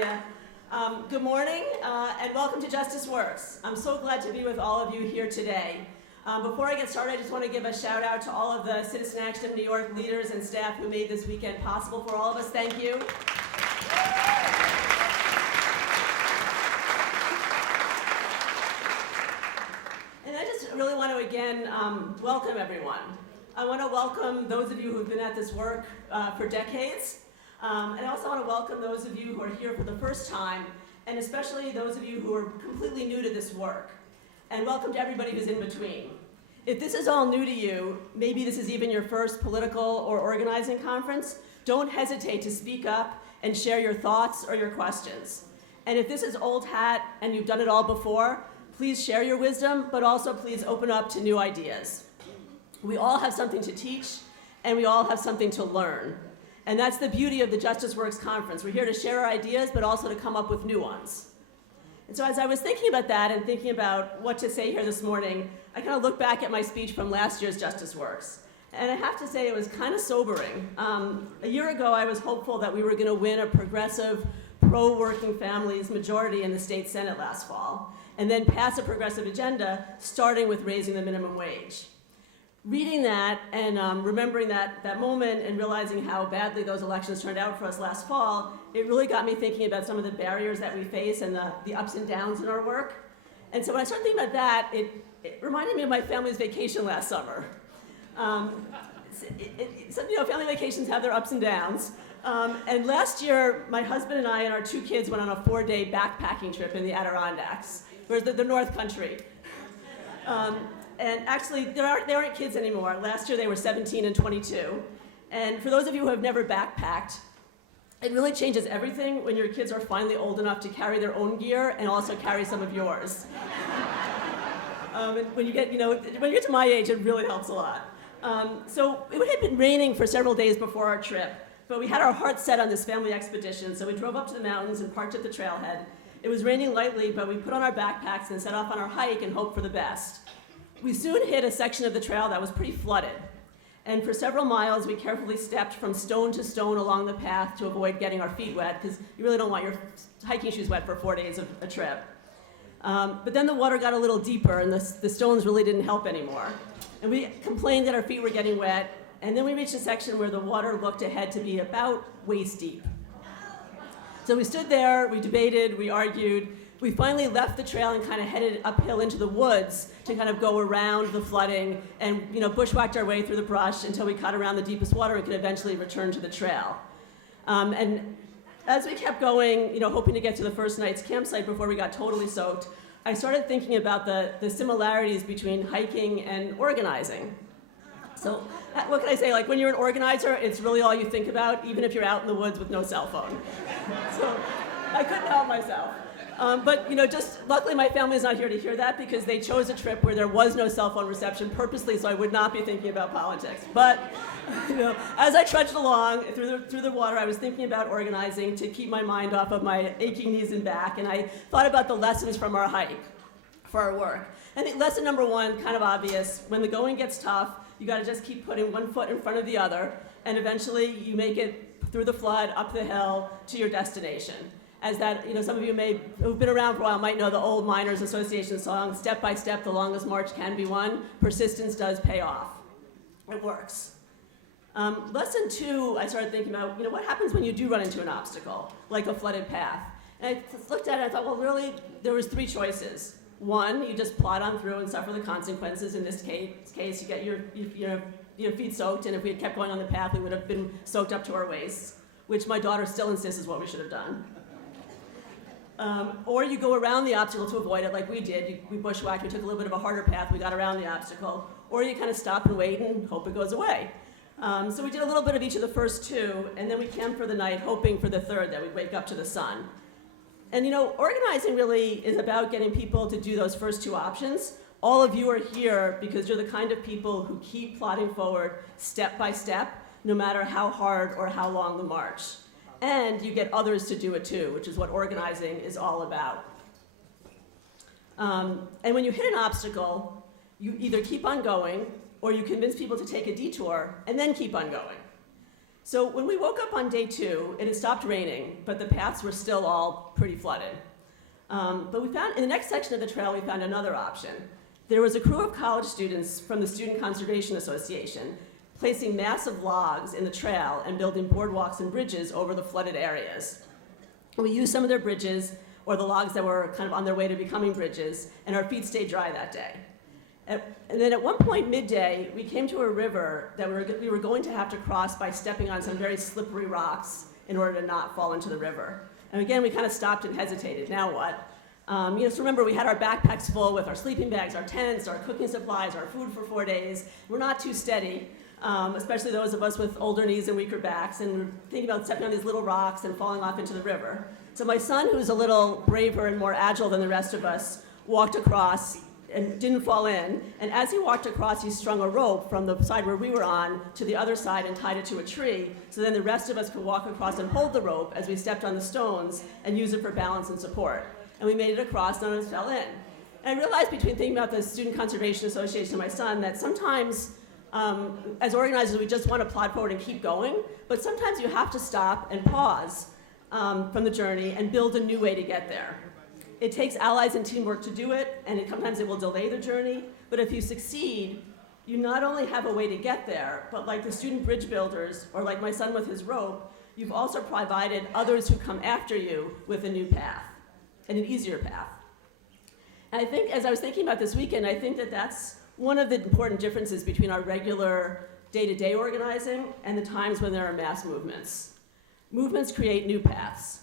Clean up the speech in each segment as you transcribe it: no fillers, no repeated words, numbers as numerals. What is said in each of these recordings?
you? Good morning, and welcome to Justice Works. I'm so glad to be with all of you here today. Before I get started, I just want to give a shout out to all of the Citizen Action New York leaders and staff who made this weekend possible for all of us. Thank you. And I just really want to again welcome everyone. I want to welcome those of you who've been at this work for decades. And I also want to welcome those of you who are here for the first time, and especially those of you who are completely new to this work. And welcome to everybody who's in between. If this is all new to you, maybe this is even your first political or organizing conference, don't hesitate to speak up and share your thoughts or your questions. And if this is old hat and you've done it all before, please share your wisdom, but also please open up to new ideas. We all have something to teach, and we all have something to learn. And that's the beauty of the Justice Works Conference. We're here to share our ideas, but also to come up with new ones. And so as I was thinking about that and thinking about what to say here this morning, I kind of looked back at my speech from last year's Justice Works. And I have to say it was kind of sobering. A year ago, I was hopeful that we were going to win a progressive, pro-working families majority in the state Senate last fall, and then pass a progressive agenda, starting with raising the minimum wage. Reading that and remembering that moment and realizing how badly those elections turned out for us last fall, it really got me thinking about some of the barriers that we face and the ups and downs in our work. And so when I started thinking about that, it reminded me of my family's vacation last summer. Family vacations have their ups and downs. And last year, my husband and I and our two kids went on a 4-day backpacking trip in the Adirondacks, whereas the North Country. And actually, they aren't kids anymore. Last year, they were 17 and 22. And for those of you who have never backpacked, it really changes everything when your kids are finally old enough to carry their own gear and also carry some of yours. And when you get to my age, it really helps a lot. So it had been raining for several days before our trip, but we had our hearts set on this family expedition, so we drove up to the mountains and parked at the trailhead. It was raining lightly, but we put on our backpacks and set off on our hike and hoped for the best. We soon hit a section of the trail that was pretty flooded. And for several miles, we carefully stepped from stone to stone along the path to avoid getting our feet wet, because you really don't want your hiking shoes wet for 4 days of a trip. But then the water got a little deeper, and the stones really didn't help anymore. And we complained that our feet were getting wet, and then we reached a section where the water looked ahead to be about waist deep. So we stood there, we debated, we argued. We finally left the trail and kind of headed uphill into the woods to kind of go around the flooding and bushwhacked our way through the brush until we cut around the deepest water and could eventually return to the trail. And as we kept going, hoping to get to the first night's campsite before we got totally soaked, I started thinking about the similarities between hiking and organizing. So what can I say? Like when you're an organizer, it's really all you think about, even if you're out in the woods with no cell phone. So I couldn't help myself. But just luckily my family is not here to hear that, because they chose a trip where there was no cell phone reception purposely, so I would not be thinking about politics. But as I trudged along through the water, I was thinking about organizing to keep my mind off of my aching knees and back, and I thought about the lessons from our hike for our work. I think lesson number one, kind of obvious: when the going gets tough, you got to just keep putting one foot in front of the other, and eventually you make it through the flood, up the hill, to your destination. As that, some of you who've been around for a while might know the old Miners Association song, "Step by step, the longest march can be won." Persistence does pay off. It works. Lesson two, I started thinking about, what happens when you do run into an obstacle, like a flooded path? And I looked at it and I thought, well, really, there was 3 choices. One, you just plod on through and suffer the consequences. In this case, you get your feet soaked, and if we had kept going on the path, we would have been soaked up to our waists, which my daughter still insists is what we should have done. Or you go around the obstacle to avoid it, like we did. We bushwhacked, we took a little bit of a harder path, we got around the obstacle. Or you kind of stop and wait and hope it goes away. So we did a little bit of each of the first 2, and then we camped for the night, hoping for the third, that we'd wake up to the sun. And organizing really is about getting people to do those first 2 options. All of you are here because you're the kind of people who keep plodding forward step by step, no matter how hard or how long the march. And you get others to do it too, which is what organizing is all about. And when you hit an obstacle, you either keep on going, or you convince people to take a detour and then keep on going. So when we woke up on day 2, it had stopped raining, but the paths were still all pretty flooded. But we found, in the next section of the trail, we found another option. There was a crew of college students from the Student Conservation Association placing massive logs in the trail and building boardwalks and bridges over the flooded areas. We used some of their bridges, or the logs that were kind of on their way to becoming bridges, and our feet stayed dry that day. And then at one point midday, we came to a river that we were going to have to cross by stepping on some very slippery rocks in order to not fall into the river. And again, we kind of stopped and hesitated. Now what? So remember, we had our backpacks full with our sleeping bags, our tents, our cooking supplies, our food for 4 days. We're not too steady, especially those of us with older knees and weaker backs, and we're thinking about stepping on these little rocks and falling off into the river. So my son, who's a little braver and more agile than the rest of us, walked across and didn't fall in. And as he walked across, he strung a rope from the side where we were on to the other side and tied it to a tree, so then the rest of us could walk across and hold the rope as we stepped on the stones and use it for balance and support. And we made it across, none of us fell in. And I realized between thinking about the Student Conservation Association and my son that sometimes, as organizers, we just want to plod forward and keep going, but sometimes you have to stop and pause from the journey and build a new way to get there. It takes allies and teamwork to do it, and sometimes it will delay the journey, but if you succeed, you not only have a way to get there, but like the student bridge builders, or like my son with his rope, you've also provided others who come after you with a new path, and an easier path. And I think, as I was thinking about this weekend, I think that that's one of the important differences between our regular day-to-day organizing and the times when there are mass movements. Movements create new paths.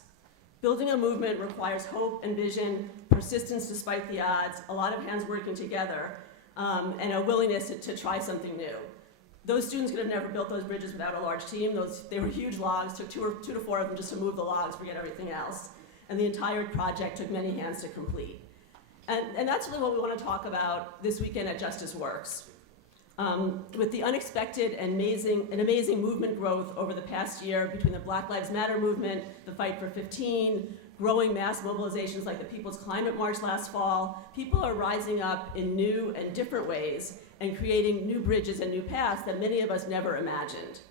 Building a movement requires hope and vision, persistence despite the odds, a lot of hands working together, and a willingness to try something new. Those students could have never built those bridges without a large team. They were huge logs, took two to four of them just to move the logs, forget everything else. And the entire project took many hands to complete. And that's really what we want to talk about this weekend at Justice Works. With the unexpected and amazing movement growth over the past year between the Black Lives Matter movement, the Fight for 15, growing mass mobilizations like the People's Climate March last fall, people are rising up in new and different ways and creating new bridges and new paths that many of us never imagined.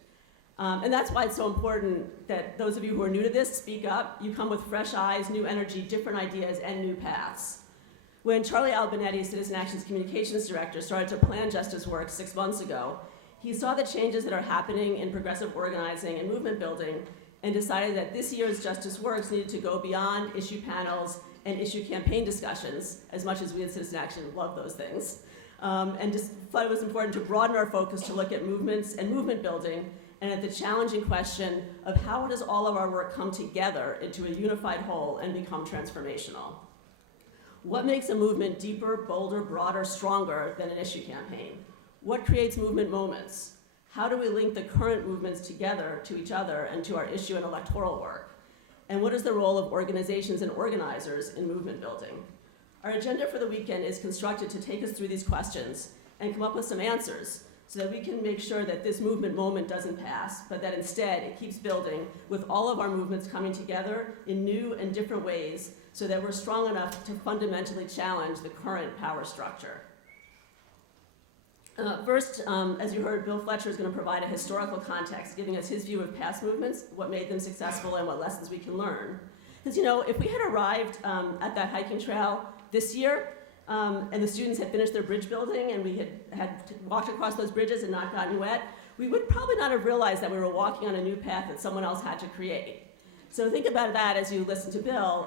And that's why it's so important that those of you who are new to this speak up. You come with fresh eyes, new energy, different ideas, and new paths. When Charlie Albany, Citizen Action's communications director, started to plan Justice Works 6 months ago, he saw the changes that are happening in progressive organizing and movement building and decided that this year's Justice Works needed to go beyond issue panels and issue campaign discussions, as much as we at Citizen Action love those things, and just thought it was important to broaden our focus to look at movements and movement building and at the challenging question of how does all of our work come together into a unified whole and become transformational. What makes a movement deeper, bolder, broader, stronger than an issue campaign? What creates movement moments? How do we link the current movements together to each other and to our issue and electoral work? And what is the role of organizations and organizers in movement building? Our agenda for the weekend is constructed to take us through these questions and come up with some answers so that we can make sure that this movement moment doesn't pass, but that instead it keeps building with all of our movements coming together in new and different ways so that we're strong enough to fundamentally challenge the current power structure. First, as you heard, Bill Fletcher is going to provide a historical context, giving us his view of past movements, what made them successful, and what lessons we can learn. Because, if we had arrived at that hiking trail this year, and the students had finished their bridge building, and we had walked across those bridges and not gotten wet, we would probably not have realized that we were walking on a new path that someone else had to create. So think about that as you listen to Bill,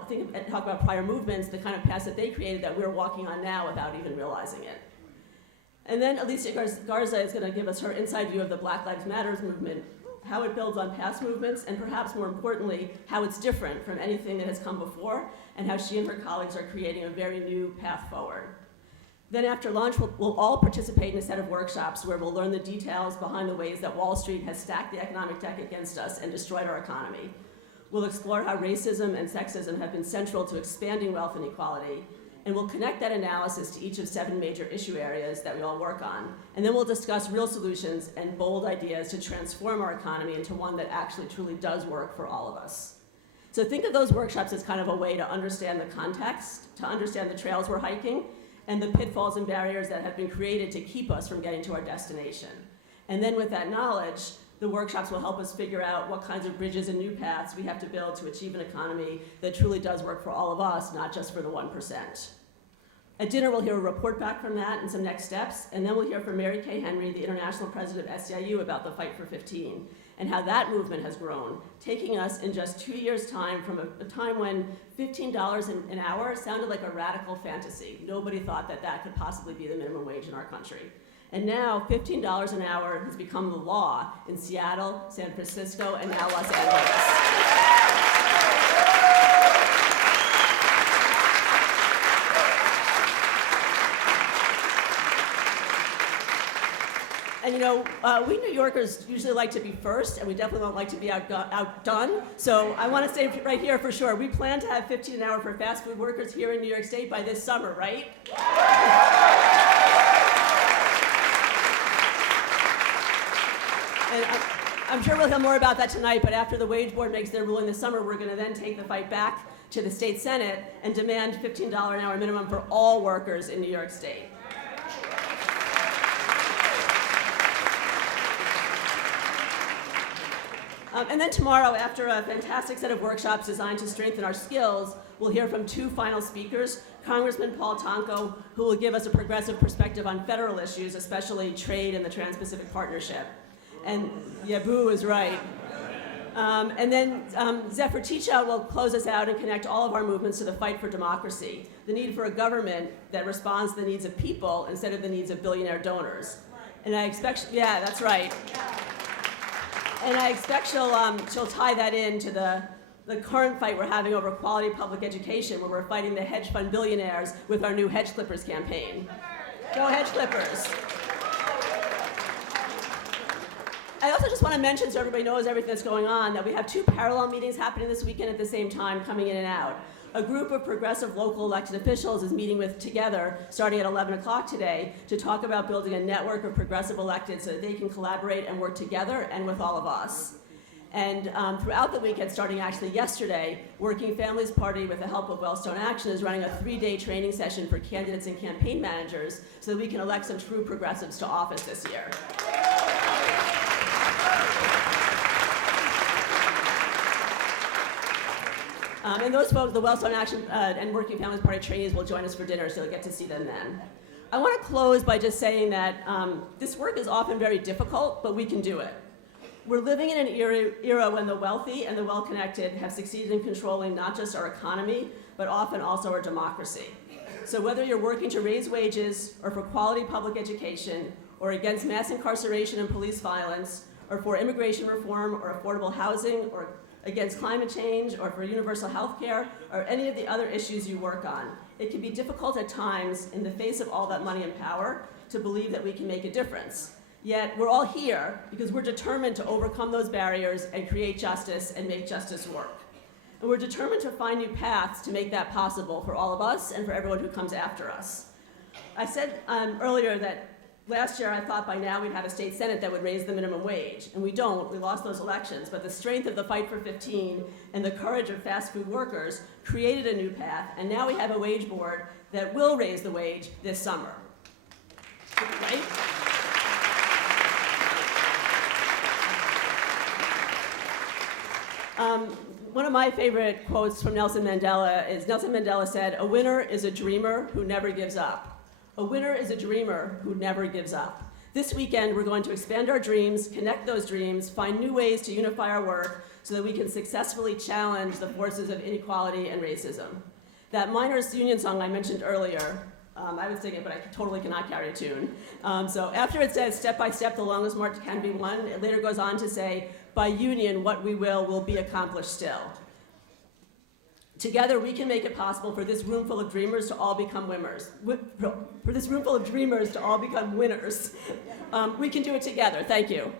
talk about prior movements, the kind of paths that they created that we're walking on now without even realizing it. And then Alicia Garza is going to give us her inside view of the Black Lives Matter movement, how it builds on past movements, and perhaps more importantly, how it's different from anything that has come before, and how she and her colleagues are creating a very new path forward. Then after lunch, we'll all participate in a set of workshops where we'll learn the details behind the ways that Wall Street has stacked the economic deck against us and destroyed our economy. We'll explore how racism and sexism have been central to expanding wealth inequality, and we'll connect that analysis to each of 7 major issue areas that we all work on. And then we'll discuss real solutions and bold ideas to transform our economy into one that actually truly does work for all of us. So think of those workshops as kind of a way to understand the context, to understand the trails we're hiking, and the pitfalls and barriers that have been created to keep us from getting to our destination. And then with that knowledge, The workshops will help us figure out what kinds of bridges and new paths we have to build to achieve an economy that truly does work for all of us, not just for the 1%. At dinner, we'll hear a report back from that and some next steps, and then we'll hear from Mary Kay Henry, the international president of SEIU, about the Fight for 15, and how that movement has grown, taking us in just 2 years' time from a time when $15 an hour sounded like a radical fantasy. Nobody thought that that could possibly be the minimum wage in our country. And now $15 an hour has become the law in Seattle, San Francisco, and now Los Angeles. And you know, we New Yorkers usually like to be first, and we definitely don't like to be outdone. So I want to say right here for sure, we plan to have 15 an hour for fast food workers here in New York State by this summer, right? And I'm sure we'll hear more about that tonight, but after the wage board makes their ruling this summer, we're going to then take the fight back to the state Senate and demand $15 an hour minimum for all workers in New York State. And then tomorrow, after a fantastic set of workshops designed to strengthen our skills, we'll hear from two final speakers, Congressman Paul Tonko, who will give us a progressive perspective on federal issues, especially trade and the Trans-Pacific Partnership. And yeah, Boo is right. And then Zephyr Teachout will close us out and connect all of our movements to the fight for democracy, the need for a government that responds to the needs of people instead of the needs of billionaire donors. And I expect, yeah, that's right. And I expect she'll tie that into the current fight we're having over quality public education, where we're fighting the hedge fund billionaires with our new Hedge Clippers campaign. Go Hedge Clippers. I also just want to mention, so everybody knows everything that's going on, that we have two parallel meetings happening this weekend at the same time, coming in and out. A group of progressive local elected officials is meeting together, starting at 11 o'clock today, to talk about building a network of progressive electeds so that they can collaborate and work together and with all of us. And throughout the weekend, starting actually yesterday, Working Families Party, with the help of Wellstone Action, is running a 3-day training session for candidates and campaign managers so that we can elect some true progressives to office this year. And those folks, the Wellstone Action and Working Families Party trainees, will join us for dinner, so you'll get to see them then. I want to close by just saying that this work is often very difficult, but we can do it. We're living in an era when the wealthy and the well-connected have succeeded in controlling not just our economy, but often also our democracy. So whether you're working to raise wages, or for quality public education, or against mass incarceration and police violence, or for immigration reform, or affordable housing, or against climate change, or for universal health care, or any of the other issues you work on, it can be difficult at times, in the face of all that money and power, to believe that we can make a difference. Yet we're all here because we're determined to overcome those barriers and create justice and make justice work. And we're determined to find new paths to make that possible for all of us and for everyone who comes after us. I said earlier that last year I thought by now we'd have a state senate that would raise the minimum wage, and we don't. We lost those elections, but the strength of the Fight for 15 and the courage of fast food workers created a new path, and now we have a wage board that will raise the wage this summer. Right? One of my favorite quotes from Nelson Mandela is, Nelson Mandela said, "A winner is a dreamer who never gives up. A winner is a dreamer who never gives up." This weekend, we're going to expand our dreams, connect those dreams, find new ways to unify our work so that we can successfully challenge the forces of inequality and racism. That Miners Union song I mentioned earlier, I would sing it, but I totally cannot carry a tune. So after it says, "Step by step, the longest march can be won," it later goes on to say, "By union, what we will be accomplished still." Together, we can make it possible for this room full of dreamers to all become winners. For this room full of dreamers to all become winners. We can do it together. Thank you.